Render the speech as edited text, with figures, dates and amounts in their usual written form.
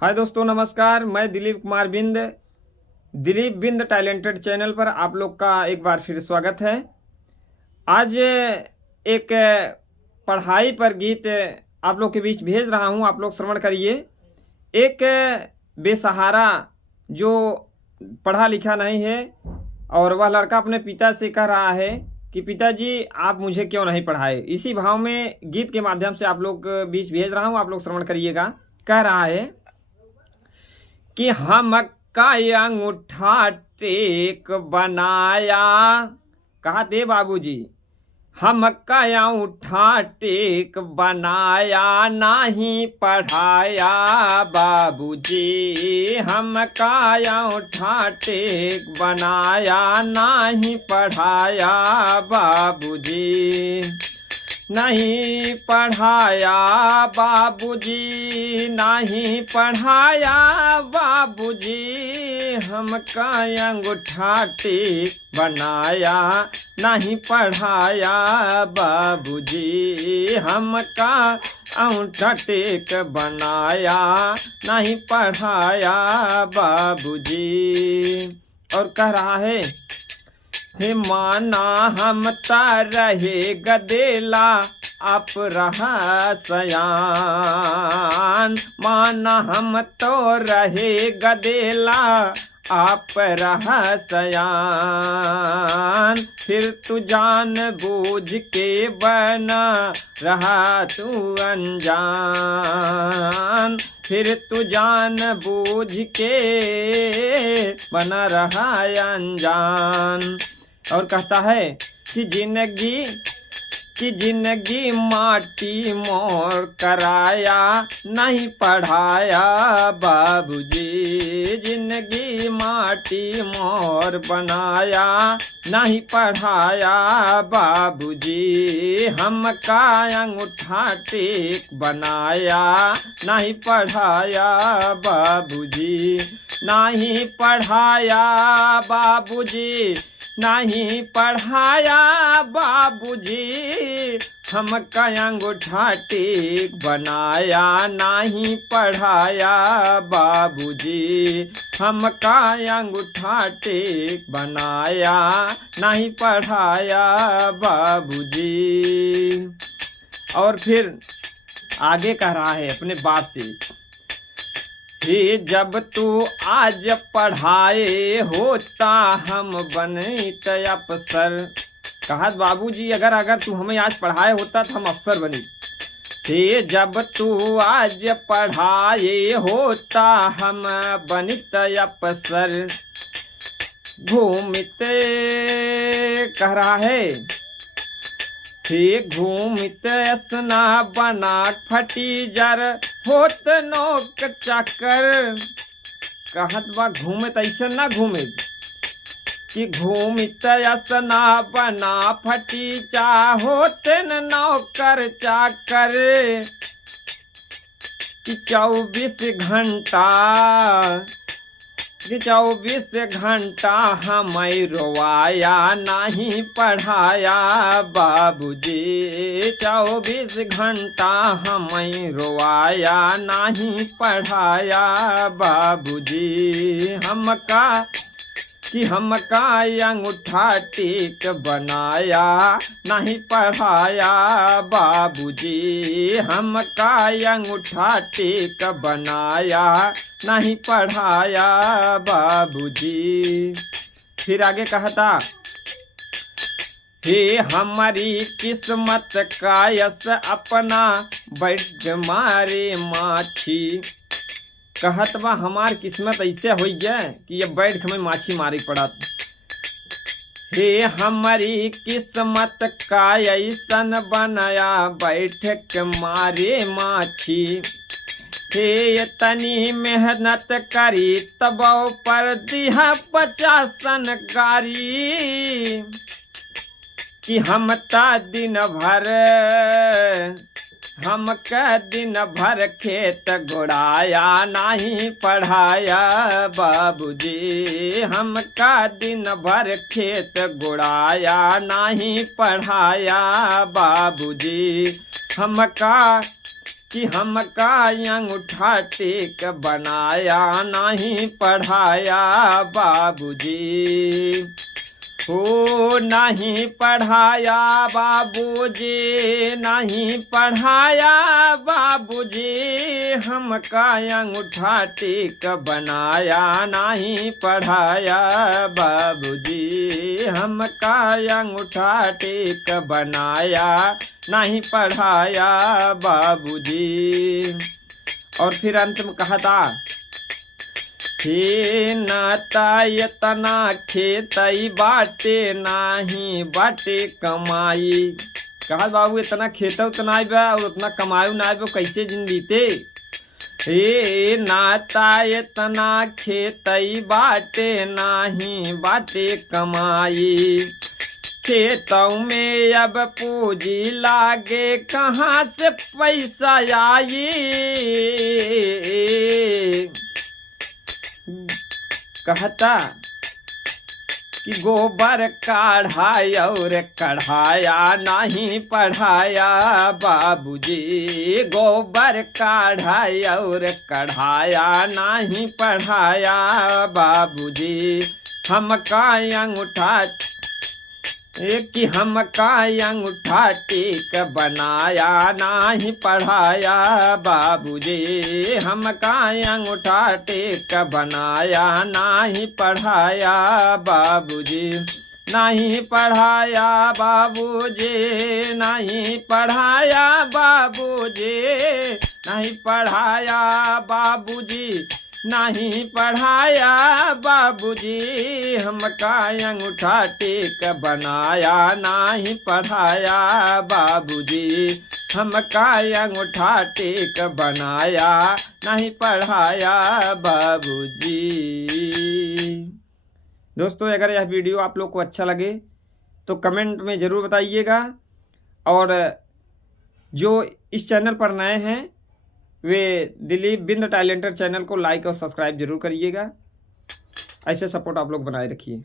हाय दोस्तों, नमस्कार। मैं दिलीप कुमार बिंद, दिलीप बिंद टैलेंटेड चैनल पर आप लोग का एक बार फिर स्वागत है। आज एक पढ़ाई पर गीत आप लोग के बीच भेज रहा हूं, आप लोग श्रवण करिए। एक बेसहारा जो पढ़ा लिखा नहीं है और वह लड़का अपने पिता से कह रहा है कि पिताजी आप मुझे क्यों नहीं पढ़ाए। इसी भाव में गीत के माध्यम से आप लोग बीच भेज रहा हूं, आप लोग श्रवण करिएगा। कह रहा है कि हमका अंगूठा टेक बनाया। कहा दे बाबूजी, हमका अंगूठा टेक बनाया, नहीं पढ़ाया बाबूजी। हमका अंगूठा टेक बनाया, नहीं पढ़ाया बाबूजी। नहीं पढ़ाया बाबूजी, नहीं पढ़ाया बाबूजी। हमका अंगूठा टेक बनाया, नहीं पढ़ाया बाबूजी। हमका अंगूठा टेक बनाया, नहीं पढ़ाया बाबूजी। और कह रहा है, हे माना हम रहे गदेला, आप रहा सयान। माना हम तो रहे गदेला, आप रहा सयान। फिर तू जान बूझ के बना रहा तू अनजान। फिर तू जान बूझ के बना रहा अनजान। और कहता है कि जिंदगी माटी मोर कराया, नहीं पढ़ाया बाबूजी। जिंदगी माटी मोर बनाया, नहीं पढ़ाया बाबूजी। हमका अंगूठा टेक बनाया, नहीं पढ़ाया बाबूजी। नहीं पढ़ाया बाबूजी, नहीं पढ़ाया बाबूजी। हमका अंगूठा टेक बनाया, नहीं पढ़ाया बाबूजी। हमका अंगूठा टेक बनाया, नहीं पढ़ाया बाबूजी। और फिर आगे कह रहा है अपने बाप से, हे जब तू आज पढ़ाए होता, हम बनित अफसर। कहा बाबूजी, अगर तू हमें आज पढ़ाए होता तो हम अफसर बनी। हे जब तू आज पढ़ाए होता, हम बनित अफसर। घूमित कह रहा है, हे घूमित असना बना फटी जर, होत नौक चाकर। कहत बा घूमे ऐसा ना घूमे कि घूमित असना बना फटी चा, होत न नौकर चाकर। कि 24 घंटा हमें रोवाया, नहीं पढ़ाया बाबूजी। 24 घंटा हमें रोवाया, नहीं पढ़ाया बाबूजी। हमका अंगूठा टेक बनाया, नहीं पढ़ाया बाबूजी। हमका अंगूठा टेक बनाया, नहीं पढ़ाया बाबूजी। फिर आगे कहता, हे हमारी किस्मत का यस अपना, बैठ मारे माछी। कहत बा हमार किस्मत ऐसे हो गए कि ये बैठ के हमें माछी मारे पड़ा। हे हमारी किस्मत का ऐसन बनाया, बैठ के मारे माछी। हे तनी मेहनत करी तब पर दिहा 50 गारी। कि हमका दिन भर खेत गोड़ाया, नहीं पढ़ाया बाबूजी। हमका दिन भर खेत गोड़ाया, नहीं पढ़ाया बाबूजी। हमका कि हमका अंगूठा टेक बनाया नहीं पढ़ाया बाबूजी। हो नहीं पढ़ाया बाबूजी, नहीं पढ़ाया बाबूजी, हमका अंगूठा टेक बनाया नहीं पढ़ाया बाबूजी, हमका अंगूठा टेक बनाया नहीं पढ़ाया बाबूजी। और फिर अंत में कहा था, हे नाता यतना खेतई बाटे नाही बाटे कमाई। कहा बाबू इतना खेता उतना आई बा और उतना कमायू ना आई बा, कैसे जिंदगी ते। हे नाता इतना खेतई बाटे नाही बाटे कमाई, खेतों में अब पूंजी लागे कहाँ से पैसा आई। कहता कि गोबर काढ़ाया और कढ़ाया नहीं पढ़ाया बाबूजी, गोबर काढ़ाया और कढ़ाया नहीं पढ़ाया बाबूजी, हमका अंगूठा कि हमका अंगूठा टेक बनाया नहीं पढ़ाया बाबूजी, हमका अंगूठा टेक बनाया नहीं पढ़ाया बाबूजी, नहीं पढ़ाया बाबूजी, नहीं पढ़ाया बाबूजी, नहीं पढ़ाया बाबूजी, नहीं पढ़ाया बाबूजी, हमका अंगूठा टेक बनाया नहीं पढ़ाया बाबूजी, हमका अंगूठा टेक बनाया नहीं पढ़ाया बाबूजी। दोस्तों, अगर यह वीडियो आप लोग को अच्छा लगे तो कमेंट में ज़रूर बताइएगा, और जो इस चैनल पर नए हैं वे दिलीप बिंद टैलेंटेड चैनल को लाइक और सब्सक्राइब जरूर करिएगा। ऐसे सपोर्ट आप लोग बनाए रखिए।